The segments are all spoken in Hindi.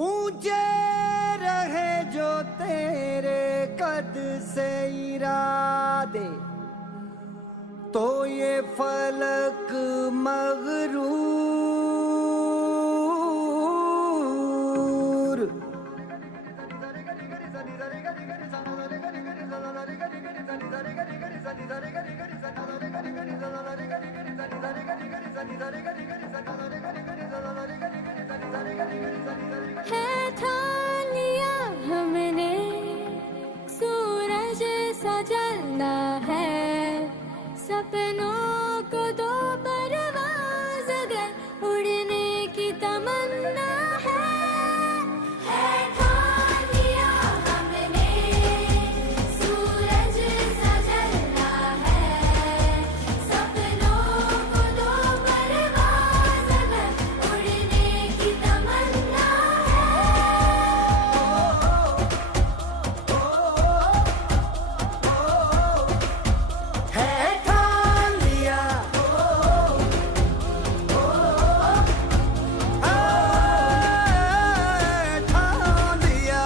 ऊंचे रहे जो तेरे कद से इरादे, तो ये फलक मगरूर। है ठान लिया हमने सूरज सा जलना है, सपनों को दो परवाज़ अगर उड़ने की तमन्ना है। ठान लिया हमने सूरज सा जलना है, सपनों को दो परवाज़ अगर उड़ने की तमन्ना है ठान लिया, ठान लिया।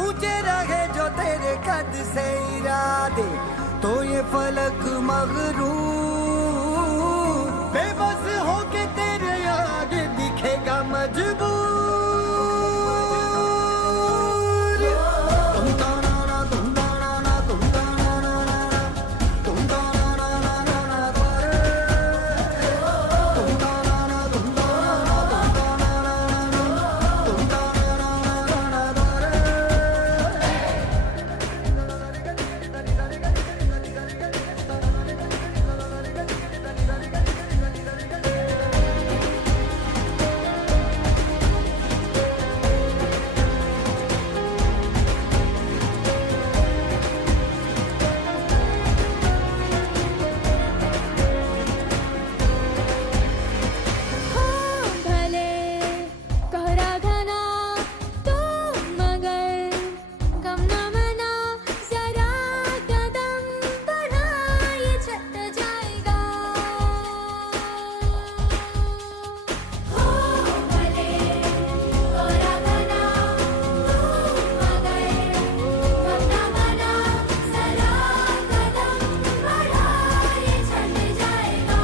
ऊंचे रहे जो तेरे कद से इरादे, तो ये फलक मगरूर। बेबस होके तेरे आगे दिखेगा मजबूर। तुम ताना ना, तुम ताना ना, तुम ताना ना ना ना, तुम ताना ना ना ना ना तारे। तुम ताना ना, तुम ताना ना, तुम ताना ना ना ना, तुम ताना ना ना ना ना तारे। हो भले कोहरा घना तो मगर गम न मना, जरा कदम बढ़ा ये छट जाएगा। हो भले कोहरा घना तो मगर गम न मना, जरा कदम बढ़ा ये छट जाएगा।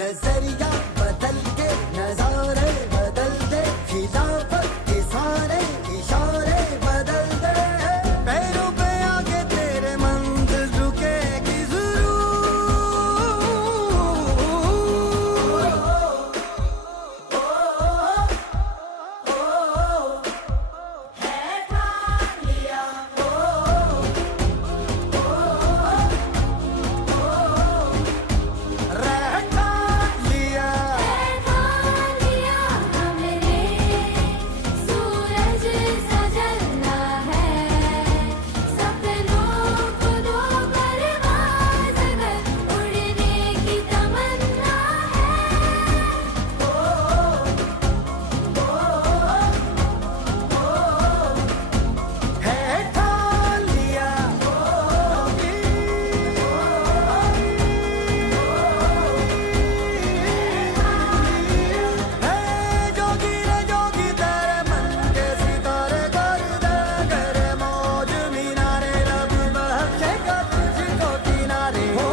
नजरिया बदल के नजारे बदल दे, खिलाफत के सारे इशारे बदल दे। पैरों पे आके तेरे मंजिल रुकेगी लिया। ठान लिया हमने सूरज सा जलना है, सपनों को दो परवाज़ अगर उड़ने की तमन्ना है ठान लिया। है जोगी रे जोगी तेरे मन के सितारे कर दे, करे मौज मीनारे रब बख्शेगा तुझको किनारे। हो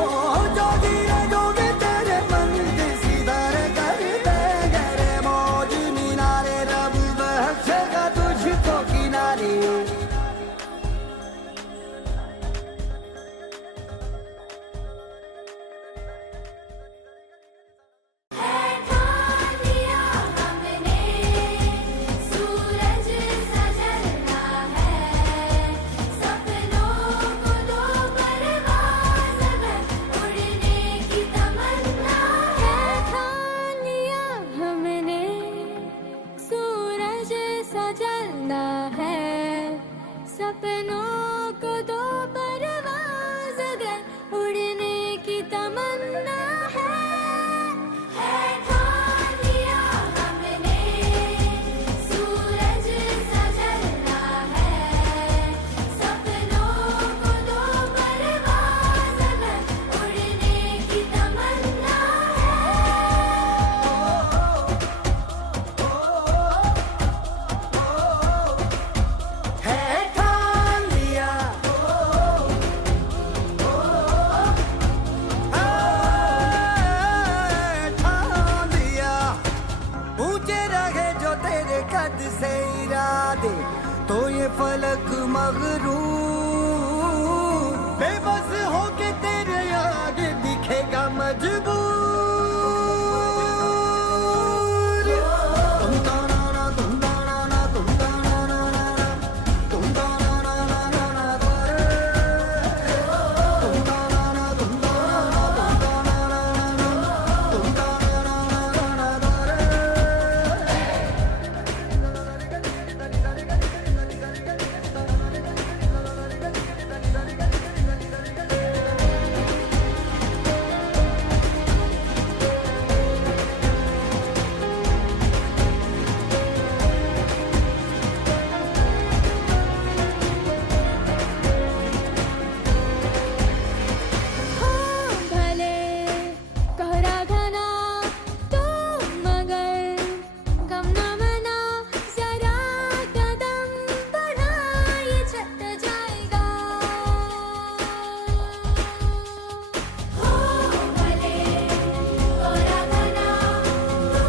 जोगी रे जोगी तेरे मन के सितारे कर दे, करे मौज मीनारे रब बख्शेगा तुझको किनारे। ठान लिया हमने सूरज सा जलना है, सपनों को दो परवाज़ अगर उड़ने की तमन्ना है। ठान लिया हमने सूरज सा जलना है, सपनों को दो परवाज़ अगर उड़ने की तमन्ना है। ठान लिया हमने सूरज सा जलना है, सपनों को दो परवाज़ अगर उड़ने की तमन्ना है। कद से इरादे तो ये फलक मगरूर बेबस होके तेरे आगे दिखेगा मजबूर तुम ताना ना तुम ताना ना तुम ताना ना ना ना तुम ताना ना ना ना ना तुम ताना ना तुम ताना ना तुम ताना ना ना ना तुम ताना ना ना ना भले कोहरा घना तो मगर गम न मना जरा कदम बढ़ा ये छट जाएगा हो भले कोहरा घना तो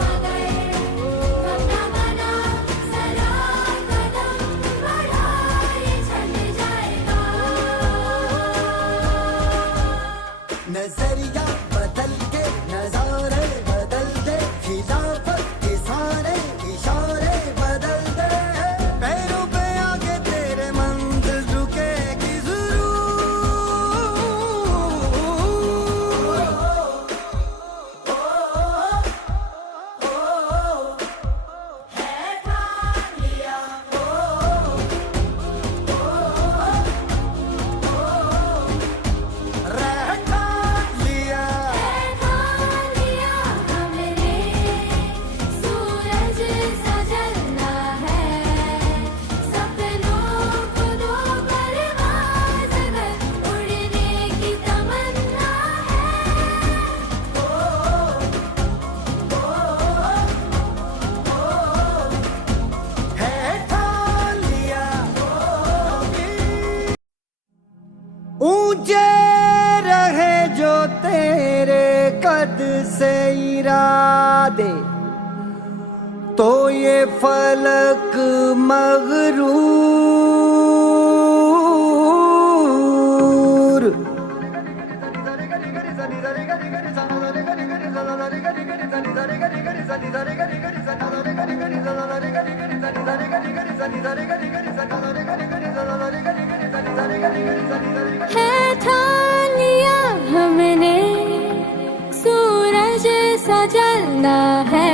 मगर गम न मना जरा कदम बढ़ा ये छट जाएगा नजरिया बदल के नजारे बदल दे खिलाफत के सारे इशारे बदल दे पैरों पे आगे तेरे मंजिल रुकेगी लिया लिया हमने सूरज सा जलना है सपनों को दो परवाज़ अगर उड़ने की तमन्ना है ठान लिया ऊंचे रहे जो तेरे कद से इरादे तो ये फलक मगरूर है ठान लिया हमने सूरज सा जलना है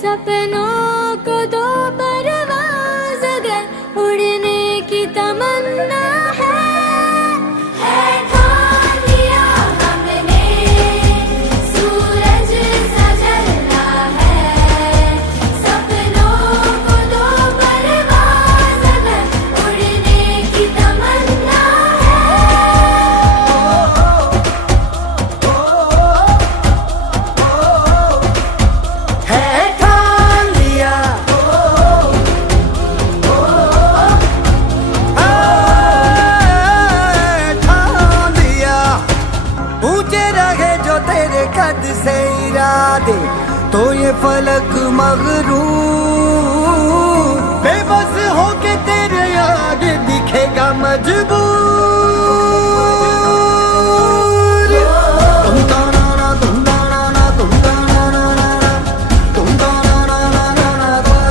सपनों को दो परवाज़ अगर उड़ने की तमन्ना है ठान लिया हमने सूरज सा जलना है सपनों को दो परवाज़ अगर उड़ने की तमन्ना है ठान लिया ठान लिया ऊंचे रहे जो तेरे कद से इरादे तो ये फलक मगरूर बेबस होके तेरे आगे दिखेगा मजबूर तुम ताना ना तुम ताना ना तुम ताना ना ना ना तुम ताना ना ना ना ना तुम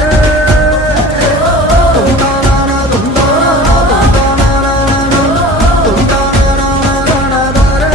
ताना ना तुम ताना ना तुम ताना ना ना ना तुम ताना ना ना ना ना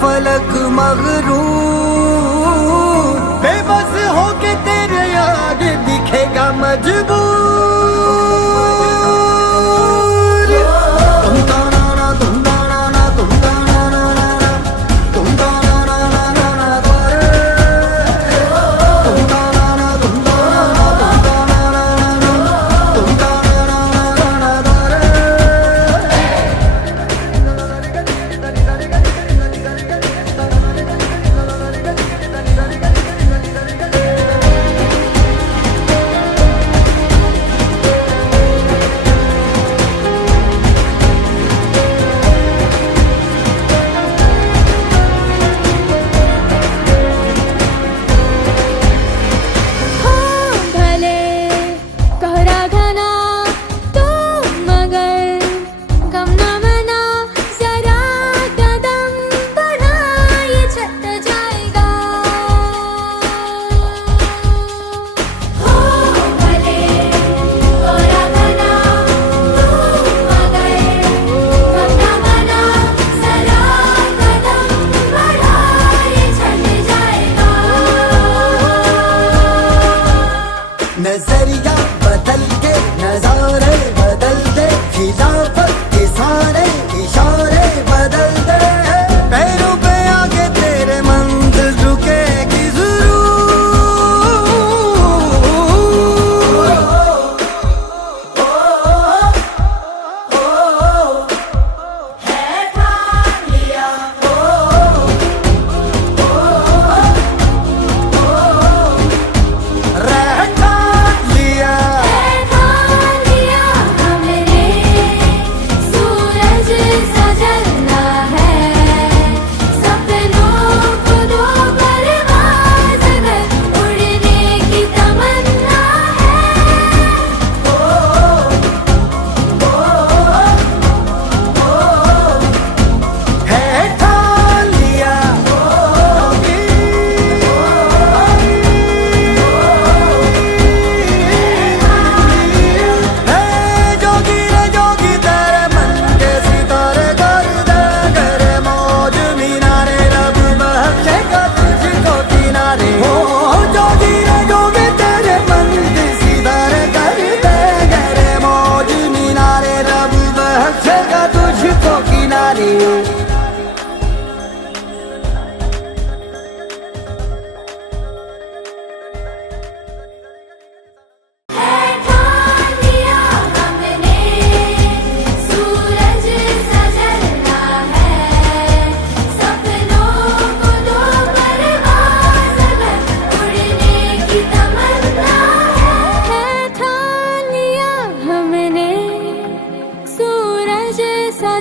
फलक मगरूर, बेबस होके तेरे आगे दिखेगा मजबूर। तुम ताना ना तुम ताना ना तुम ताना ना ना ना, तुम ताना ना ना ना ना तारे, तुम ताना ना तुम ताना ना तुम ताना ना ना ना, तुम ताना ना ना ना ना तारे। हाँ भले कोहरा घना तो मगर गम न मना, जरा कदम बढ़ा ये छट जाएगा। हाँ भले कोहरा घना तो मगर गम न मना, जरा कदम बढ़ा ये छट जाएगा। नजरिया बदल के नजारे बदल दे, खिलाफत के सारे इशारे बदल दे, पैरों पे आके तेरे मंजिल रुकेगी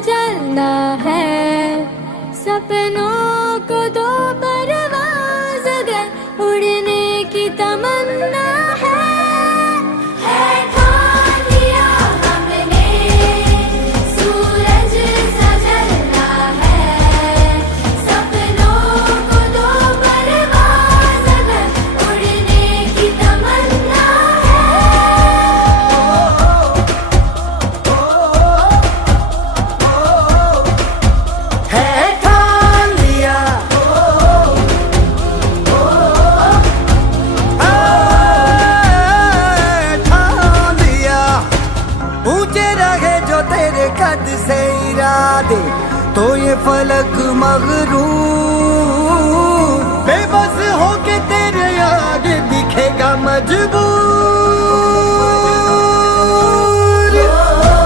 जलना है, सपनों को दो परवाज़ अगर उड़ने की तमन्ना है ठान लिया हमने सूरज सा जलना है, सपनों को दो परवाज़ अगर उड़ने की तमन्ना है ठान लिया, ठान लिया। ऊंचे रहे जो तेरे कद से इरादे, तो ये फलक मगरूर, बेबस होके तेरे आगे दिखेगा मजबूर।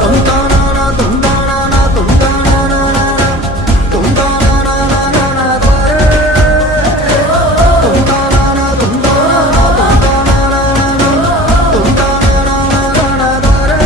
तुम ताना ना तुम ताना ना तुम ताना ना ना ना, तुम ताना ना ना ना ना तारे, तुम ताना ना तुम ताना ना तुम ताना ना ना ना, तुम ताना ना ना ना ना तारे।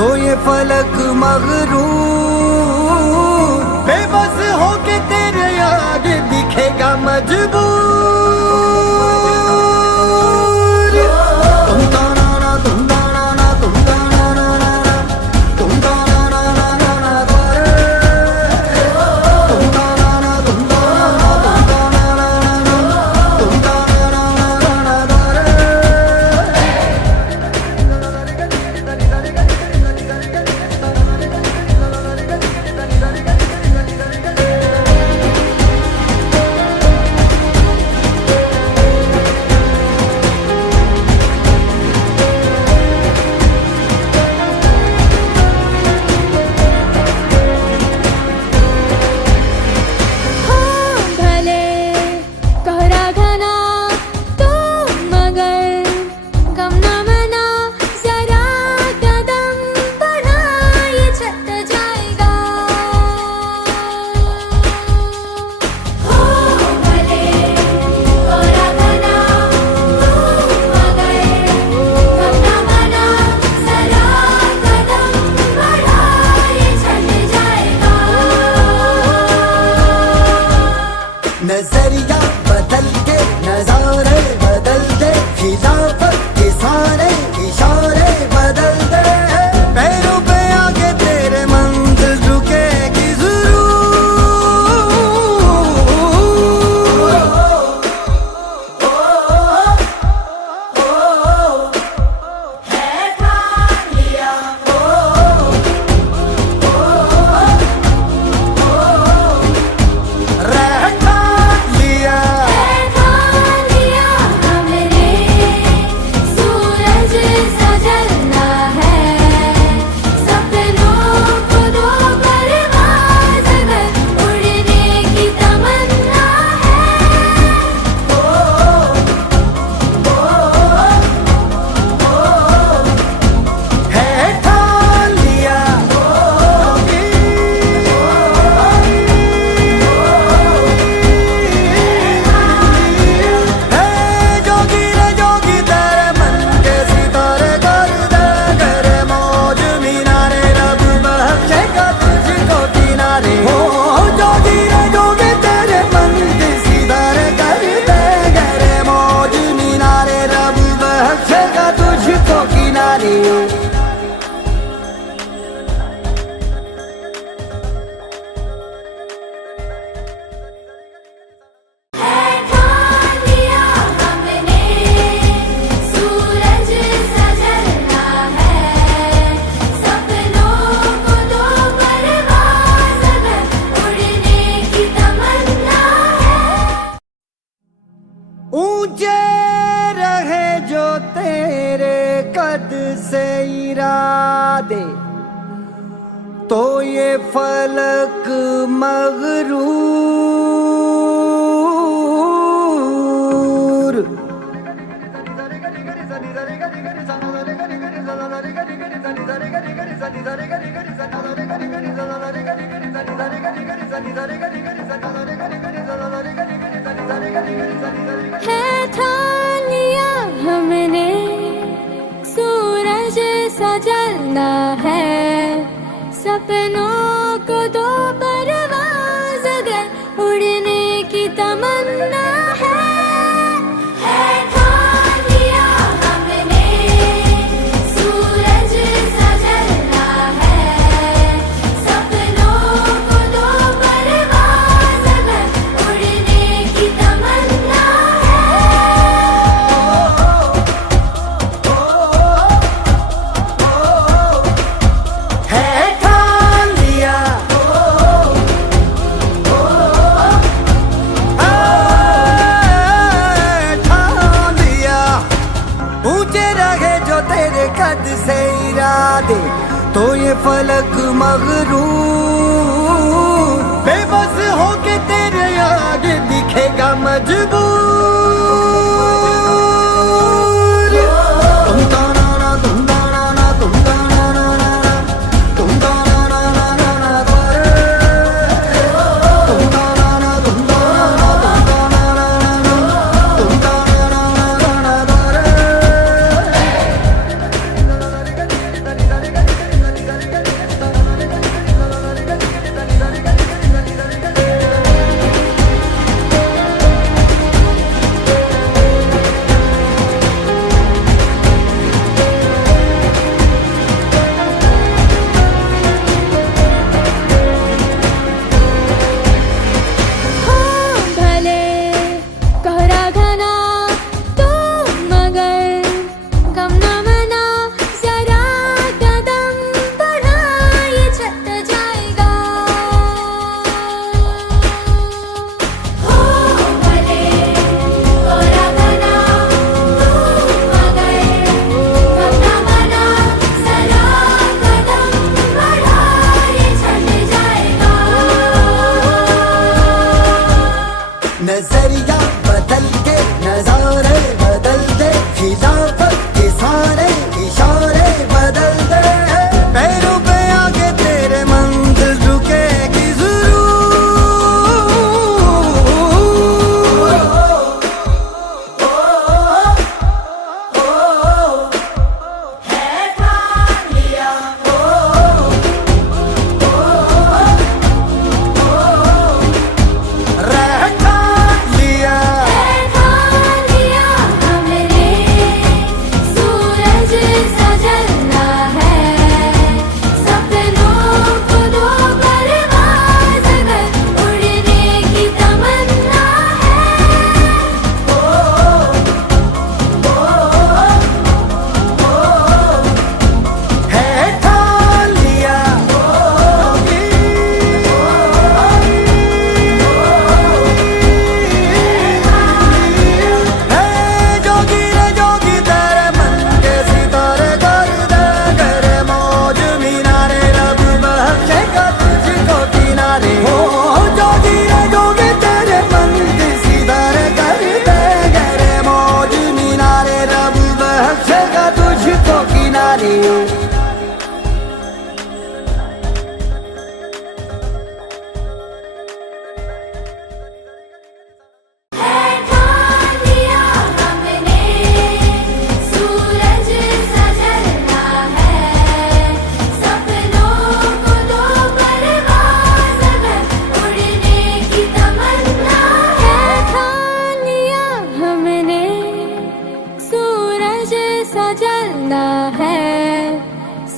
तो ये फलक मगरूर बेबस होके तेरे आगे दिखेगा मजबूर। तुम ताना ना तुम ताना ना तुम ताना ना ना ना तुम ताना ना ना ना ना तारे। तुम ताना ना तुम ताना ना तुम ताना ना ना ना तुम ताना ना ना ना तारे। हो भले कोहरा घना तो मगर गम न मना जरा कदम बढ़ा ये छट जाएगा। हो भले कोहरा घना तो मगर गम न मना जरा कदम बढ़ा ये छट जाएगा। नजरिया बदल के नजारे बदल दे, खिलाफत के सारे इशारे बदल दे। पैरों पे आके तेरे मंजिल रुकेगी रहता लिया। ठान लिया हमने सूरज सा जलना है, सपनों को दो परवाज़ अगर उड़ने की तमन्ना है। है ठान लिया है जोगी रे जोगी तेरे मन के सितारे कर दे, करे मौज मीनारे रब बख्शेगा तुझको किनारे। हो जोगी रे जोगी तेरे मन के सितारे कर दे, करे मौज मीनारे रब बख्शेगा तुझको किनारे। ठान लिया हमने सूरज सा जलना है, सपनों को दो परवाज़ अगर उड़ने की तमन्ना है। ऊंचे रहे जो तेरे कद से इरादे, तो ये फलक मगरूर है ठान लिया हमने सूरज सा जलना है, सपनों को दो परवाज़ अगर उड़ने की तमन्ना है। ठान लिया हमने सूरज सा जलना है, सपनों को दो परवाज़ अगर उड़ने की तमन्ना है। है ठान लिया ठान लिया। ऊंचे रहे जो तेरे कद से इरादे, तो ये फलक मगरूर बेबस होके तेरे आगे दिखेगा मजबूर। तुम ताना ना तुम ताना ना तुम ताना ना ना ना तुम ताना ना ना ना ना तारे। तुम ताना ना तुम ताना ना तुम ताना ना ना ना तुम ताना ना ना ना ना तारे। नजरिया बदल के नजारे बदल दे, खिलाफत के सारे इशारे बदल दे। पैरों पे आके तेरे मंजिल रुकेगी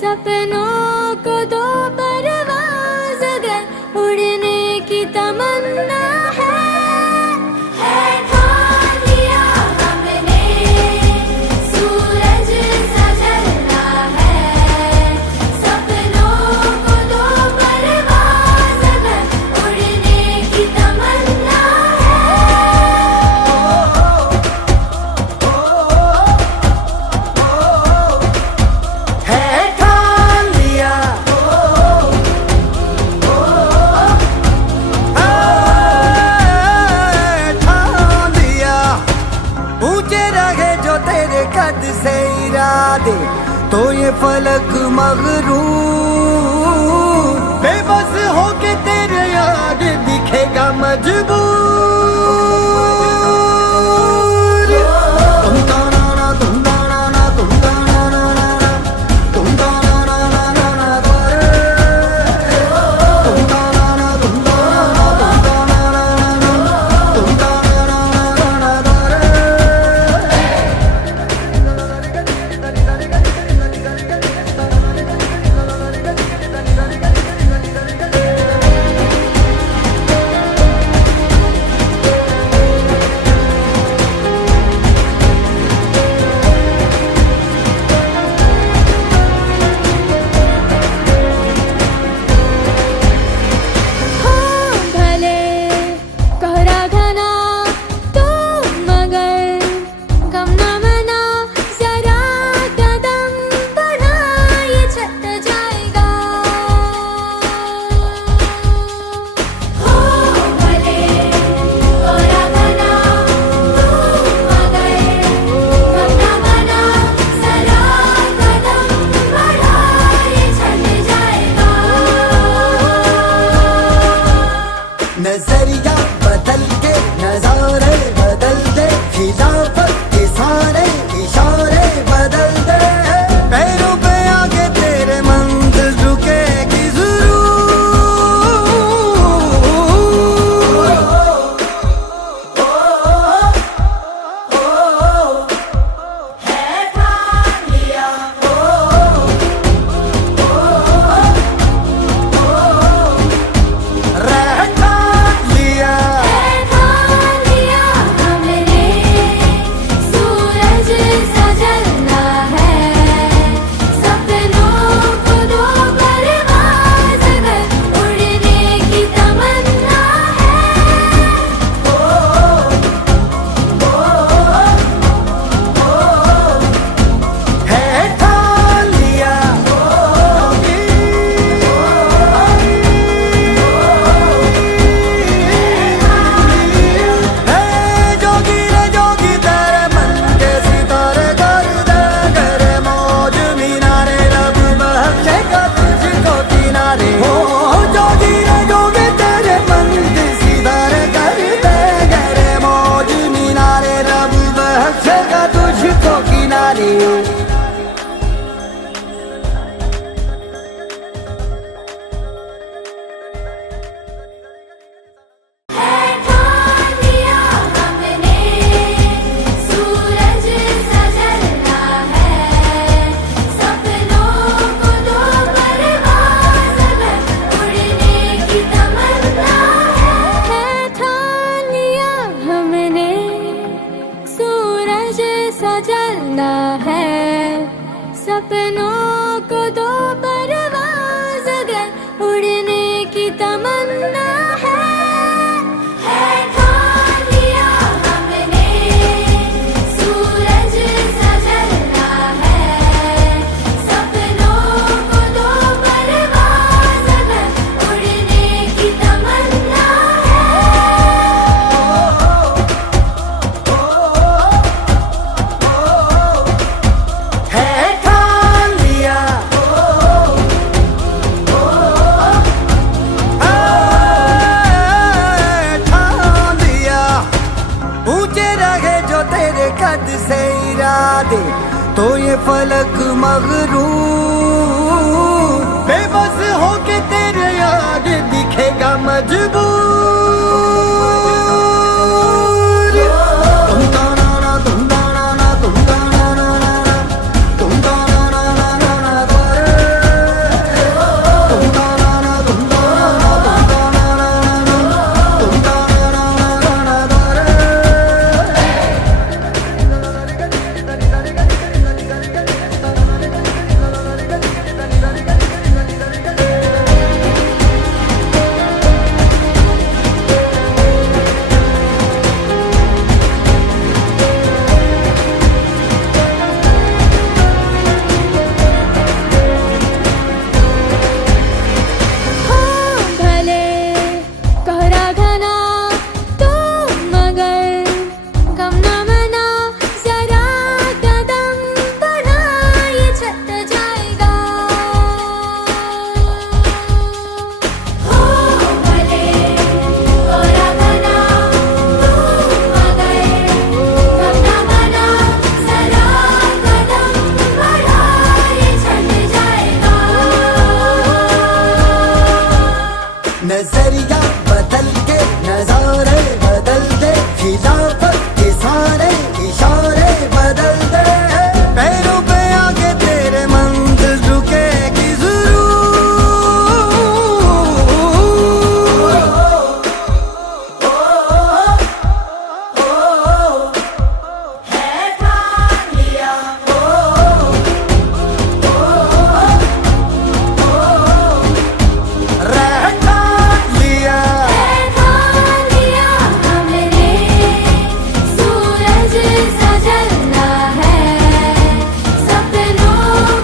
सपनों को दो परवाज़ अगर उड़ने की तमन्ना है ठान लिया हमने सूरज सा जलना है। सपनों को दो परवाज़ अगर उड़ने की तमन्ना कद से इरादे तो ये फलक मगरूर बेबस होके तेरे आगे दिखेगा मजबूर। तुम ताना ना तुम ताना ना तुम ताना ना ना तुम ताना ना ना ना ना तुम ताना ना तुम ताना ना तुम ताना ना ना तुम ताना ना ना ना ना। सजना है सपनों को दो परवाज़ अगर उड़ने की तमन्ना है ठान लिया हमने सूरज सा जलना है सपनों को दो परवाज़ अगर उड़ने की तमन्ना है ठान लिया ठान लिया ऊंचे रहे जो तेरे कद से इरादे तो ये फलक मगरूर बेबस होके तेरे आगे दिखेगा मजबूर तुम गाना ना तुम गाना ना तुम गाना ना ना ना तुम गाना ना ना ना ना गोरे तुम गाना ना तुम गाना ना तुम गाना ना ना ना तुम गाना ना ना ना ना गोरे हो भले कोहरा घना तो मगर गम न मना जरा कदम बढ़ा ये छट जाएगा हो भले कोहरा घना तो मगर गम न मना जरा कदम बढ़ा ये छट जाएगा नजरिया बदल के नजारे बदल दे खिलाफत के सारे इशारे बदल दे पैरों पे आके तेरे मंजिल रुकेगी लिया ठान लिया हमने सूरज सा जलना है सपनों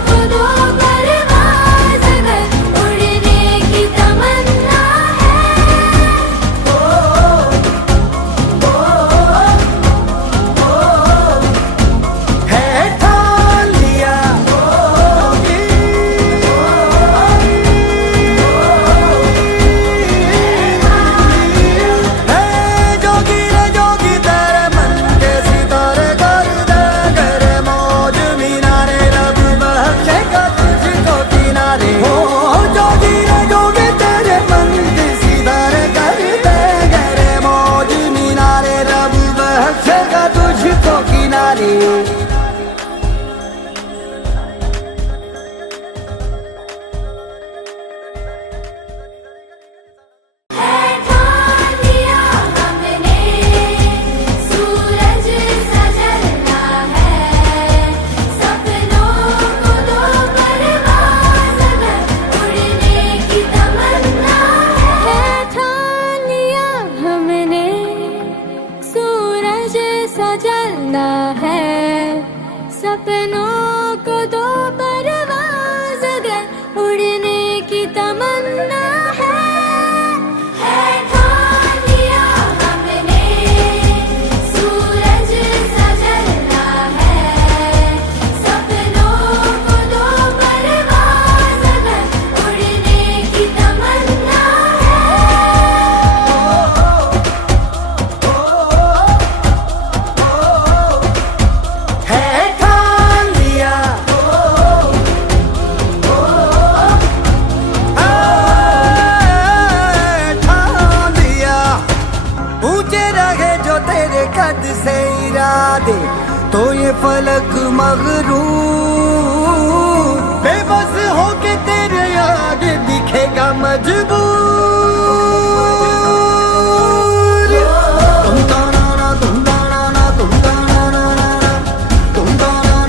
को दो परवाज़ अगर उड़ने की तमन्ना है ठान लिया है जोगी रे जोगी तेरे मन के सितारे कर दे करे मौज मीनारे रब बख्शेगा तुझको किनारे हो जोगी रे जोगी तेरे मन के सितारे कर दे करे मौज मीनारे रब बख्शेगा तुझको किनारे ठान लिया हमने सूरज सा जलना है सपनों को दो परवाज़ अगर उड़ने की तमन्ना है ठान लिया हमने सूरज सा जलना है सपनों को दो परवाज़ अगर उड़ने की तमन्ना है ठान लिया हमने सूरज सा जलना है सपनों को दो परवाज़ अगर उड़ने की तमन्ना है ठान लिया ठान लिया ऊंचे रहे जो तेरे कद से इरादे तो ये फलक मगरूर बेबस होके तेरे आगे दिखेगा मजबूर तुम गाना ना तुम गाना ना तुम गाना ना ना ना तुम गाना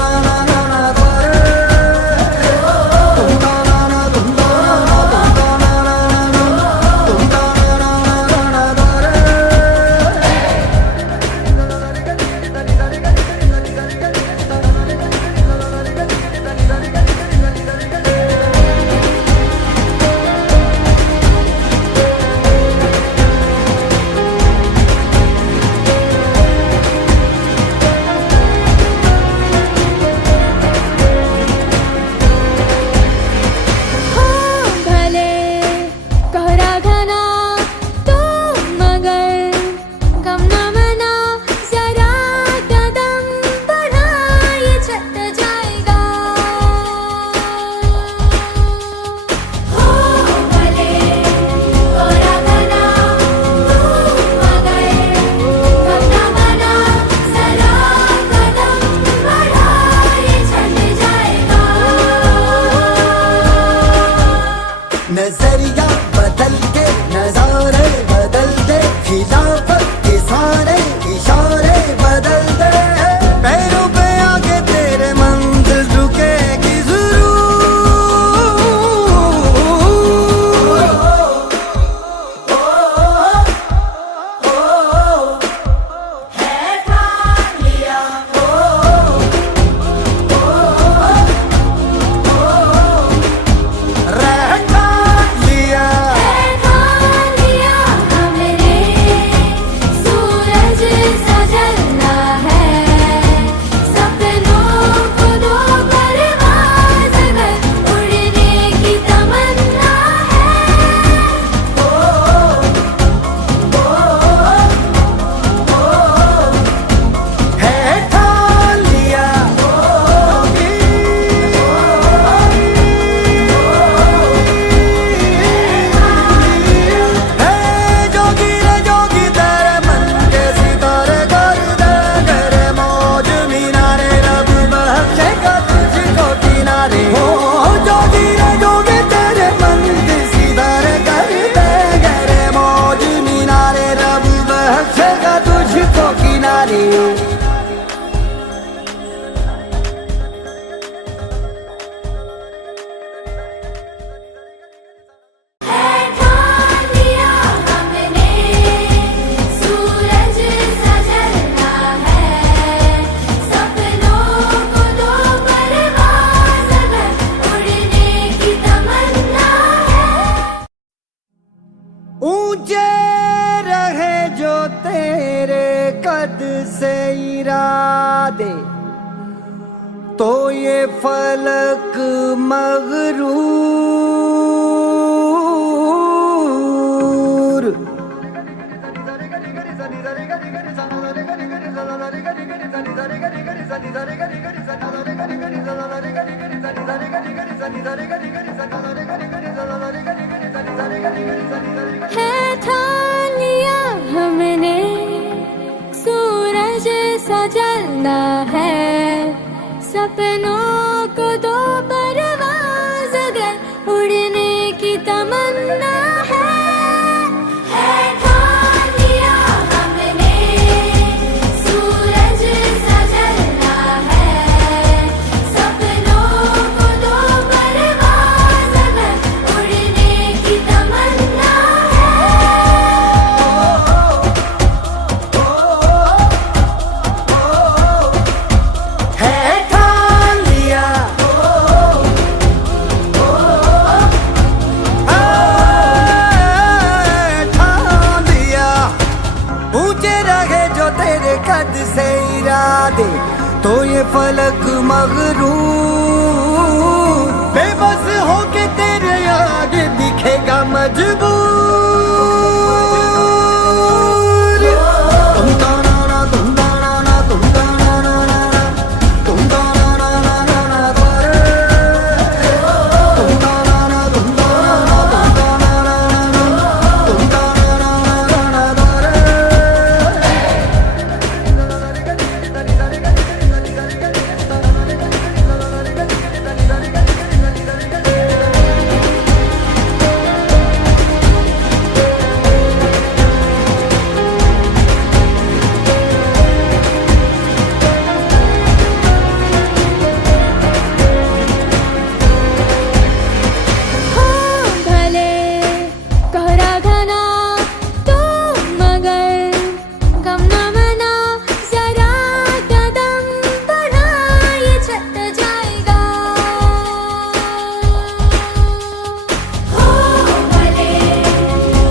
किनारे। है ठान लिया हमने सूरज सा जलना है सपनों को दो परवाज़ अगर उड़ने की तमन्ना है। ऊंचे रहे जो तेरे कद से इरादे तो ये फलक मगरूर। है ठान लिया हमने सूरज सा जलना है सपनों को दो परवाज़ अगर उड़ने की तमन्ना है। है ठान लिया हमने सूरज सा जलना है सपनों को दो परवाज़ अगर उड़ने की तमन्ना है ठान लिया ठान लिया। ऊंचे रहे जो तेरे कद से इरादे तो ये फलक मगरूर। बेबस होके तेरे आगे दिखेगा मजबूर। तुम ताना ना तुम ताना ना तुम ताना ना ना ना तुम ताना ना ना ना ना तारे। तुम ताना ना तुम ताना ना तुम ताना ना ना ना तुम ताना ना ना ना तारे। हो भले कोहरा घना तो मगर गम न मना जरा कदम बढ़ा ये छट जाएगा। हो भले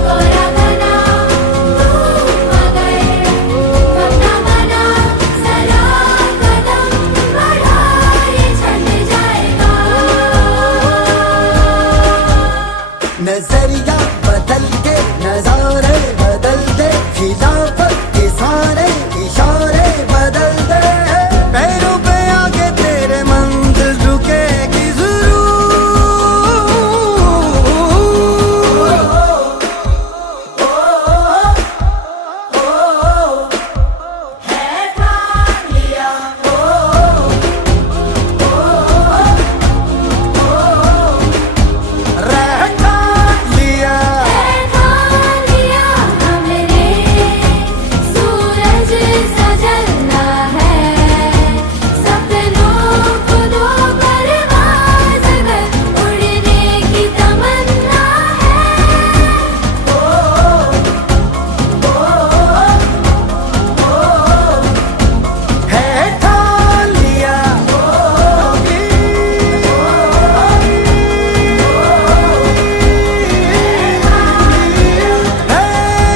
कोहरा घना तो मगर गम न मना जरा कदम बढ़ा ये छट जाएगा। नजरिया बदल के नजारे बदल दे खिलाफत के सारे इशारे बदल दे। पैरों पे आके तेरे मंजिल रुकेगी जरूर। है ठान लिया रह ठान लिया। है ठान लिया हमने सूरज सा जलना है सपनों को दो परवाज़ अगर उड़ने की तमन्ना है ठान लिया है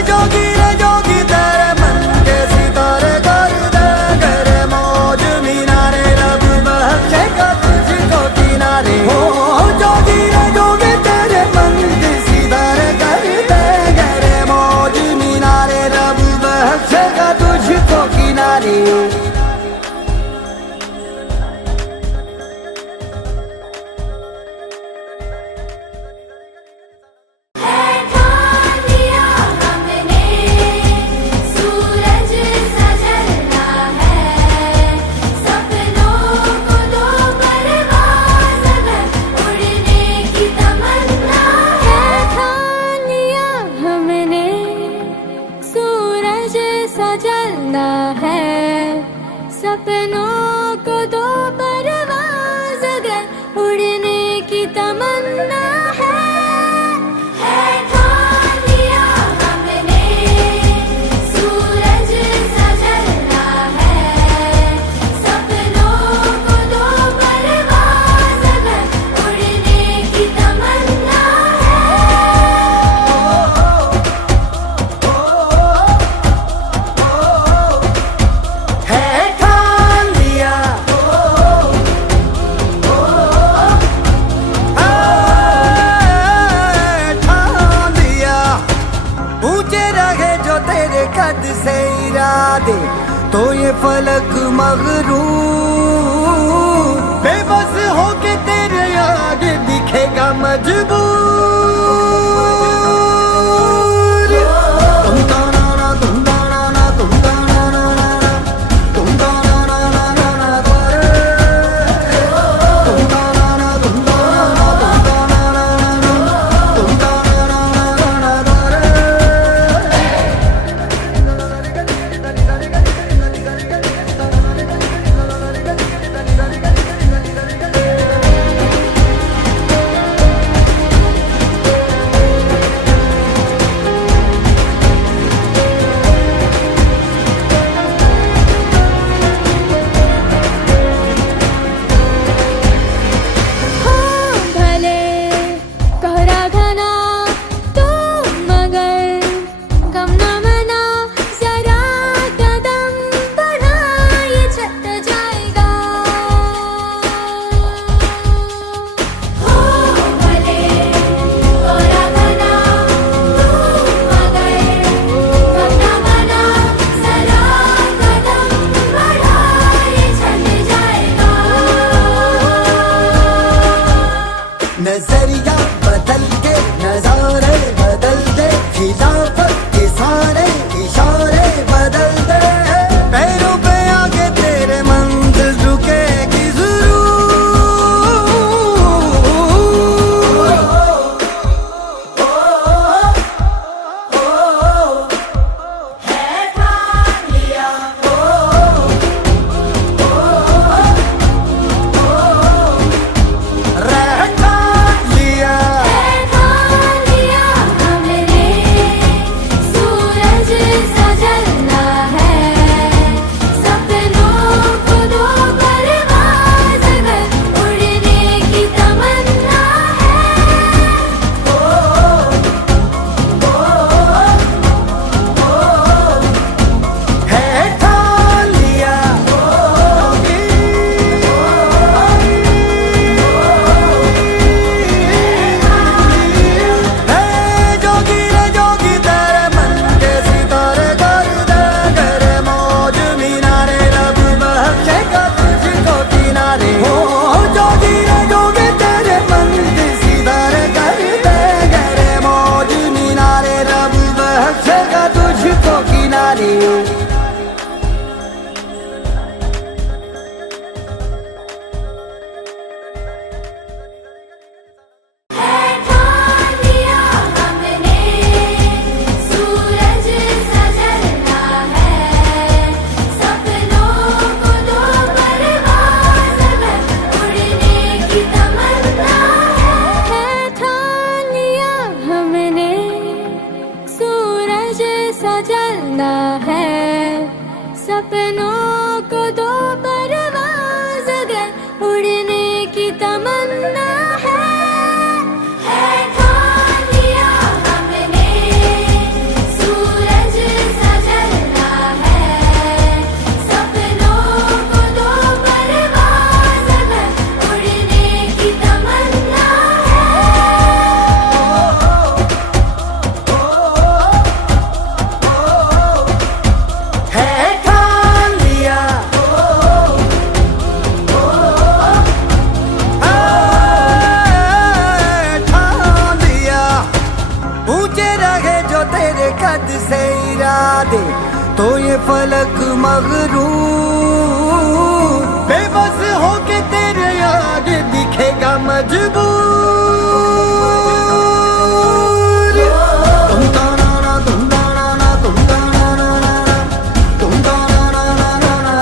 जोगी रे जोगी तेरे मन के सितारे कर दे करे मौज मीनारे रब बख्शेगा तुझको किनारे। हो जोगी रे जोगी तेरे मन के सितारे कर दे करे मौज मीनारे रब बख्शेगा तुझको किनारे। है ठान लिया हमने सूरज सा जलना है सपनों को दो परवाज़ अगर उड़ने की तमन्ना है। ठान लिया हमने सूरज सा जलना है सपनों को दो परवाज़ अगर उड़ने की तमन्ना है ठान लिया हमने सूरज सा जलना है सपनों को दो परवाज़ अगर उड़ने की तमन्ना है ठान लिया ठान लिया ऊंचे रहे जो तेरे कद से इरादे तो ये फलक मगरूर बेबस होके तेरे आगे दिखेगा मजबूर तुम ताना ना तुम ताना ना तुम ताना ना ना तुम ताना ना ना ना ना तुम ताना ना तुम ताना ना तुम ताना ना ना तुम ताना ना ना ना भले कोहरा घना तो मगर गम न मना जरा कदम बढ़ा ये छट जाएगा भले कोहरा घना तो मगर गम न मना जरा कदम बढ़ा ये छट जाएगा नजरिया बदल के नजारे बदल दे खिलाफत के सारे इशारे बदल दे पैरों पे आके तेरे मंजिल रुकेगी लिया ठान लिया हमने सूरज सा जलना है सपनों को दो परवाज़ अगर उड़ने की तमन्ना है ठान लिया जोगी रे जोगी तेरे मन के सितारे कर दे करे मौज मीनारे रब बख्शेगा तुझको किनारे हो जोगी रे जोगी तेरे मन के सितारे कर दे करे मौज मीनारे रब बख्शेगा तुझको किनारे ठान लिया हमने सूरज सा जलना है सपनों को दो परवाज़ अगर उड़ने की तमन्ना है ठान लिया हमने सूरज सा जलना है सपनों को दो परवाज़ अगर उड़ने की तमन्ना है ठान लिया हमने सूरज सा जलना है सपनों को दो परवाज़ अगर उड़ने की तमन्ना है ठान लिया ठान लिया ऊंचे रहे जो तेरे कद से इरादे तो ये फलक मगरूर बेबस होके तेरे आगे दिखेगा मजबूर तुम ताना ना तुम ताना ना तुम ताना ना ना तुम ताना ना ना ना ना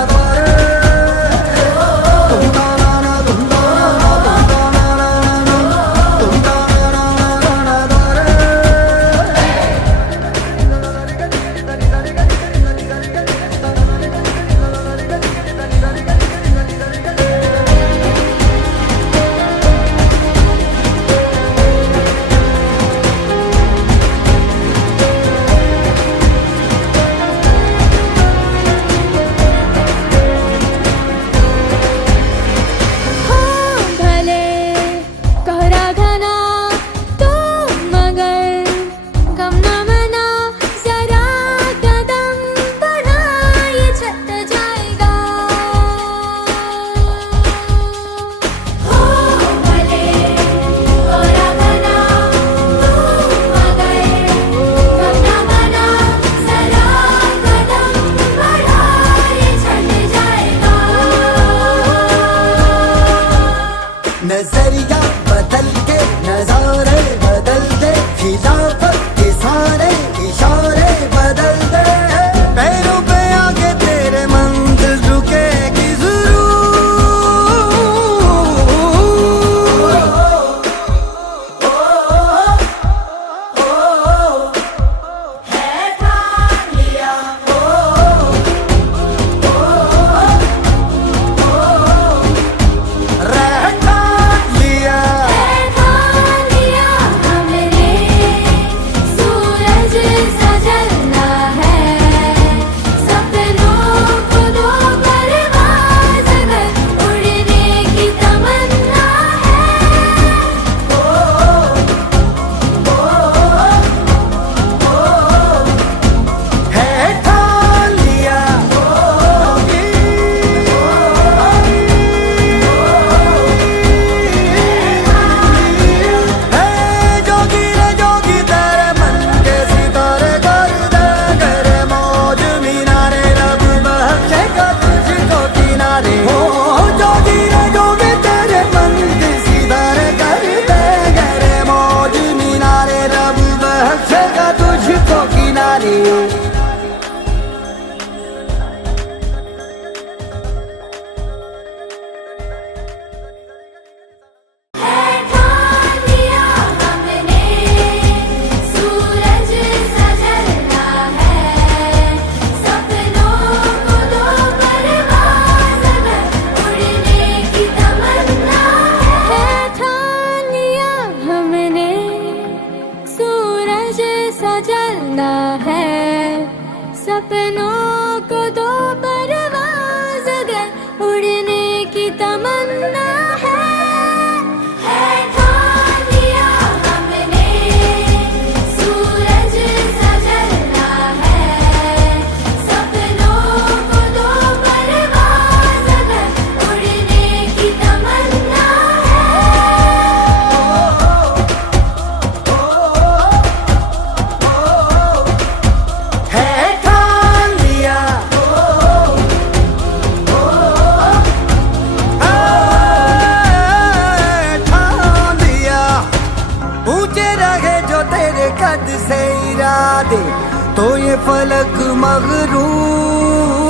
मगरूर,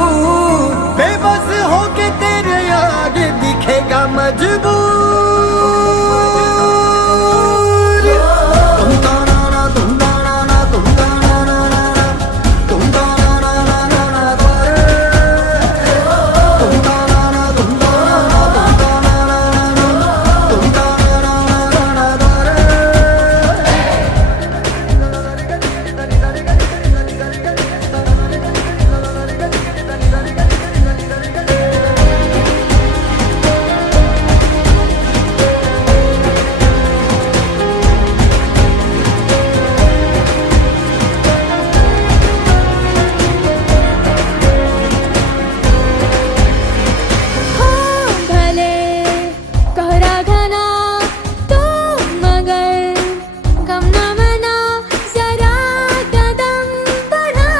बेबस होके तेरे आगे दिखेगा मजबूर। तुम ताना ना तुम ताना ना तुम ताना ना ना ना, तुम ताना ना ना ना ना तारे, तुम ताना ना तुम ताना ना तुम ताना ना ना ना, तुम ताना ना ना ना तारे। हो भले कोहरा घना तो मगर गम न मना, जरा कदम बढ़ा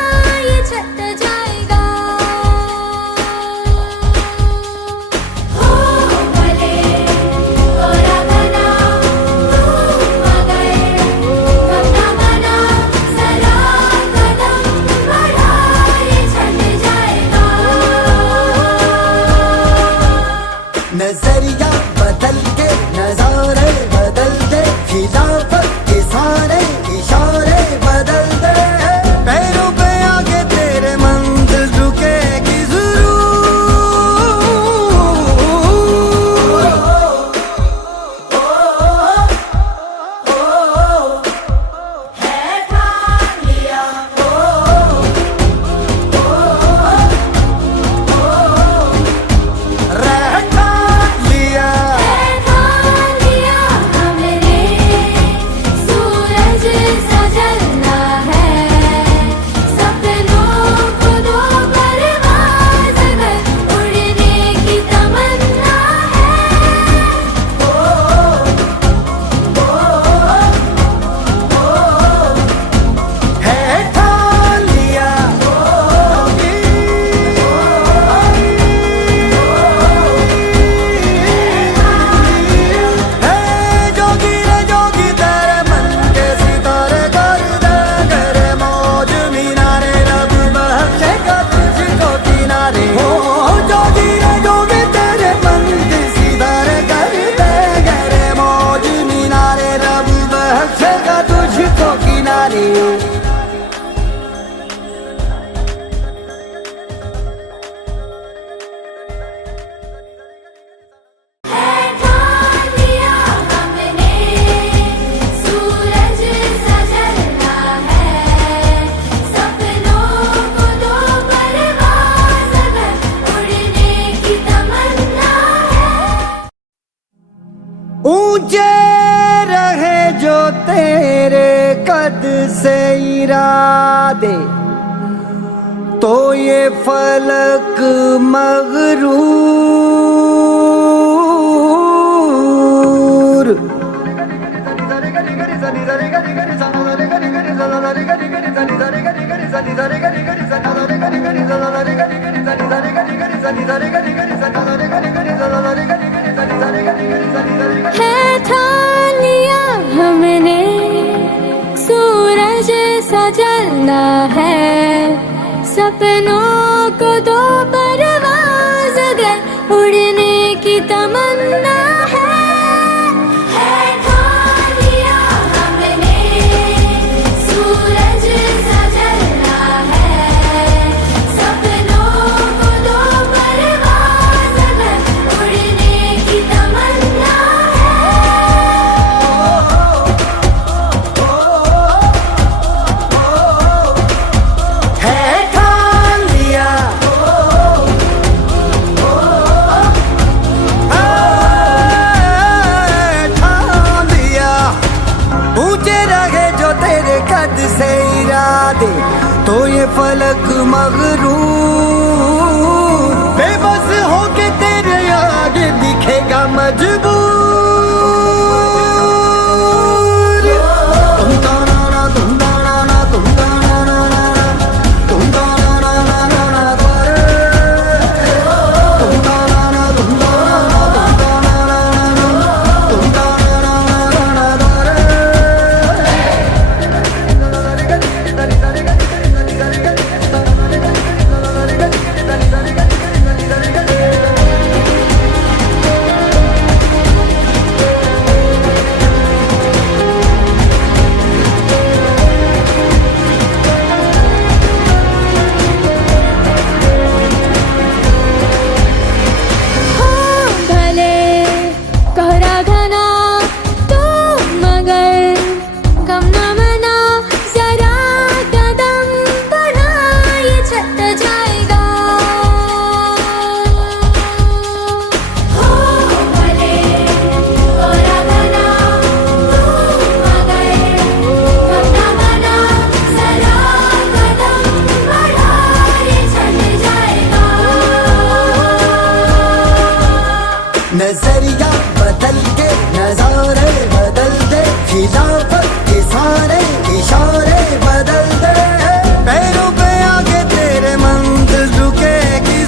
ये छट जाएगा। हो भले कोहरा घना तो मगर गम न मना, जरा कदम बढ़ा ये छट जाएगा। नजरिया बदल के नजारे बदल दे, खिलाफत के सारे इशारे बदल दे, पैरों पे आगे तेरे मंजिल रुकेगी रहता लिया। ठान लिया हमने, सूरज सा जलना है, सपनों को दो परवाज़ अगर उड़ने की तमन्ना है। है ठान लिया। है जोगी रे जोगी तेरे मन के सितारे कर दे, तेरे मौज मीनारे रब बख्शेगा तुझको किनारे। हो जोगी रे जोगी तेरे मन के सितारे कर दे, तेरे मौज मीनारे रब बख्शेगा तुझको किनारे। है ठान लिया हमने, सूरज सा जलना है, सपनों को दो परवाज़ अगर उड़ने की तमन्ना है। ऊंचे रहे जो तेरे कद से इरादे, तो ये फलक मगरूर। है ठान लिया हमने, सूरज सा जलना है, सपनों को दो परवाज़ अगर उड़ने की तमन्ना है। है ठान लिया हमने, सूरज सा जलना है, सपनों को दो परवाज़ अगर उड़ने की तमन्ना है। है ठान लिया। ठान लिया। ऊंचे रहे जो तेरे कद से इरादे, तो ये फलक मगरूर, बेबस होके तेरे आगे दिखेगा मजबूर। तुम ताना ना तुम ताना ना तुम ताना ना ना ना, तुम ताना ना ना ना ना तारे, तुम ताना ना तुम ताना ना तुम ताना ना ना ना, तुम ताना ना ना ना तारे। नजरिया बदल के नजारे बदल दे, खिलाफत के सारे इशारे बदल दे। पैरों पे आके तेरे मंजिल रुकेगी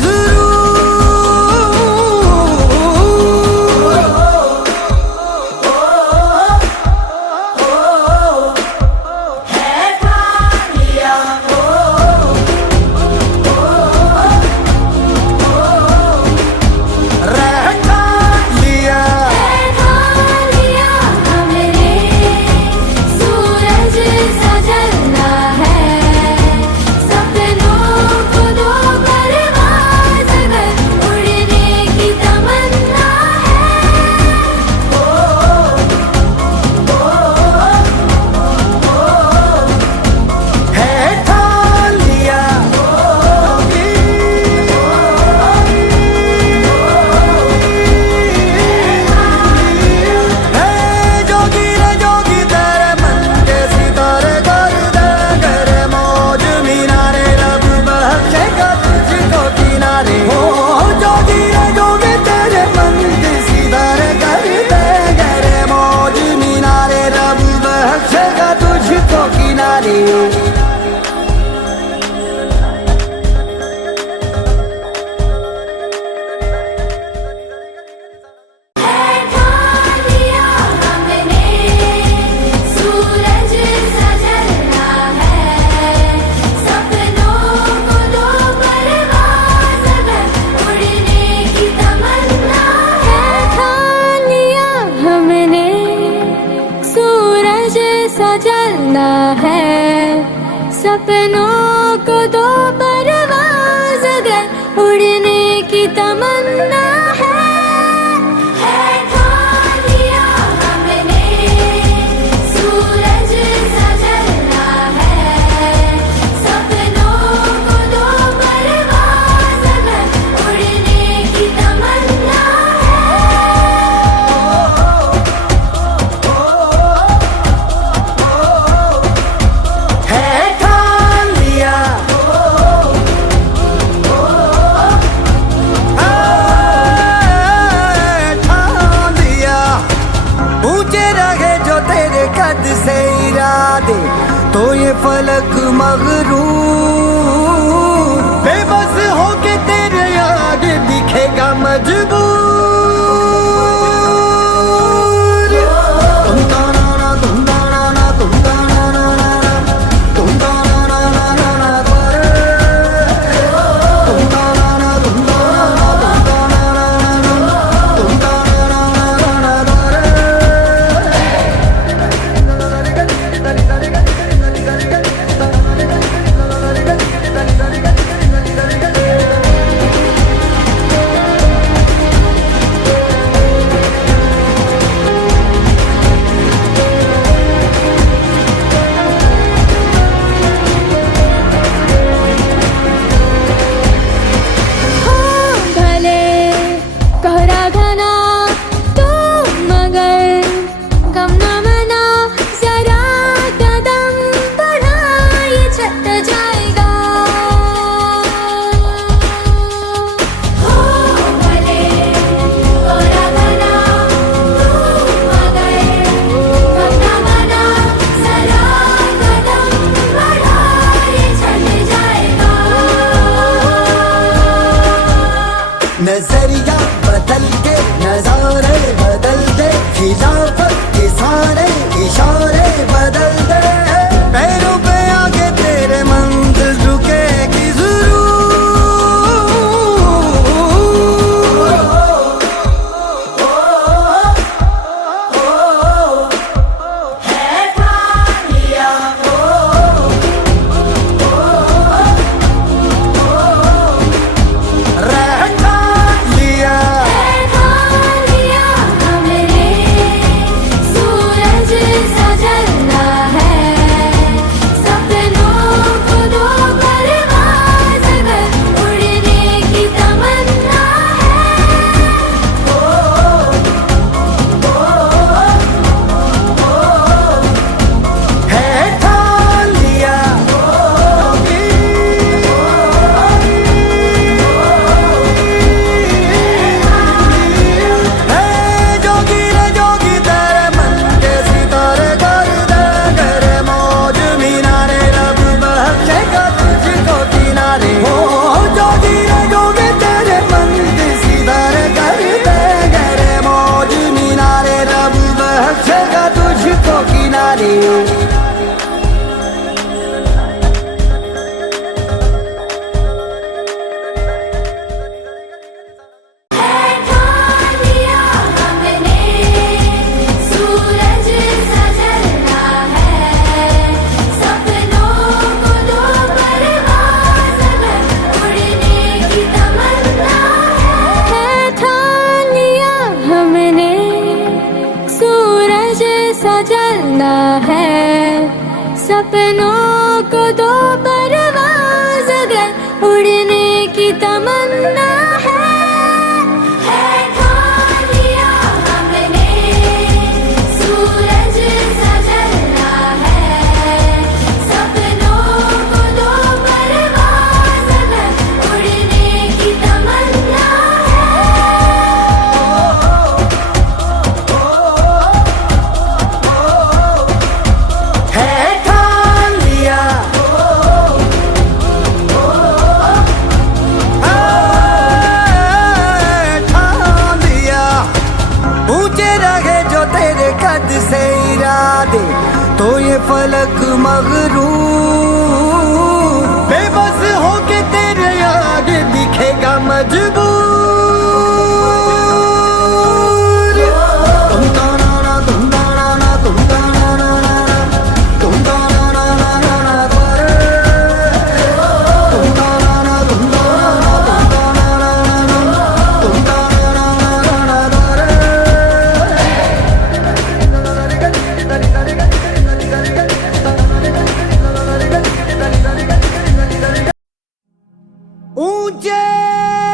चलना है, सपनों को दो परवाज़ अगर उड़ने की तमन्ना है ठान लिया हमने सूरज सा जलना है, सपनों को दो परवाज़ अगर उड़ने की तमन्ना कद से इरादे तो ये फलक मगरूर, बेबस होके तेरे आगे दिखेगा मजबूर। तुम ताना ना तुम ताना ना तुम ताना ना ना तुम ताना ना ना ना ना तुम ताना ना तुम ताना ना तुम ताना ना ना तुम ताना ना ना ना नजरिया बदल के नजारे बदल दे, खिलाफत के सारे इशारे बदल दे। पैरों पे आके तेरे मंजिल रुकेगी सजना है सपनों को दो परवाज़ अगर उड़ने की तमन्ना है ठान लिया हमने सूरज सा जलना है सपनों को दो परवाज़ अगर उड़ने की तमन्ना है ठान लिया ठान लिया ऊंचे रहे जो तेरे कद से इरादे तो ये फलक मगरूर बेबस होके तेरे आगे दिखेगा मजबूर तुम ताना ना तुम ताना ना तुम ताना ना ना ना तुम ताना ना ना ना ना करे तुम ताना ना तुम ताना ना तुम ताना ना ना ना तुम ताना ना ना ना ना करे ऊंचे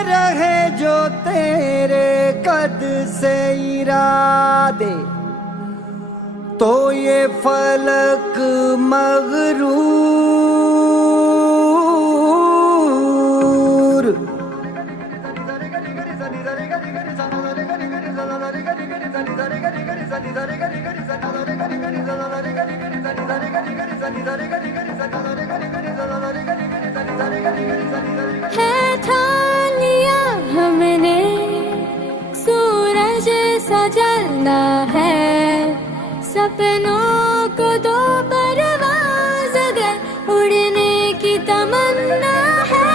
रहे जो तेरे कद से इरादे तो ये फलक मगरूर है ठान लिया हमने सूरज सा जलना है सपनों को दो परवाज़ अगर उड़ने की तमन्ना है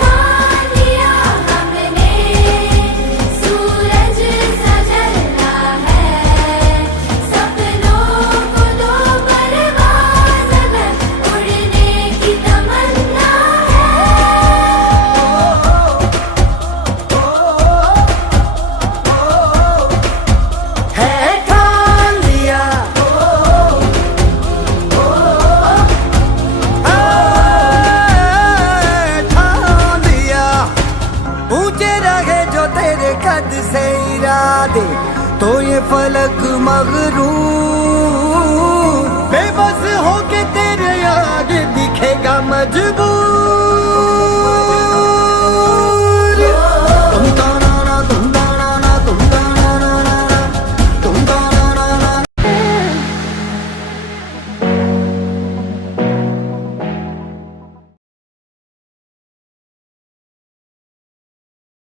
ठान लिया हमने सूरज सा जलना है सपनों को दो परवाज़ अगर उड़ने की तमन्ना है ठान लिया ठान लिया ऊंचे रहे जो तेरे कद से इरादे तो ये फलक मगरूर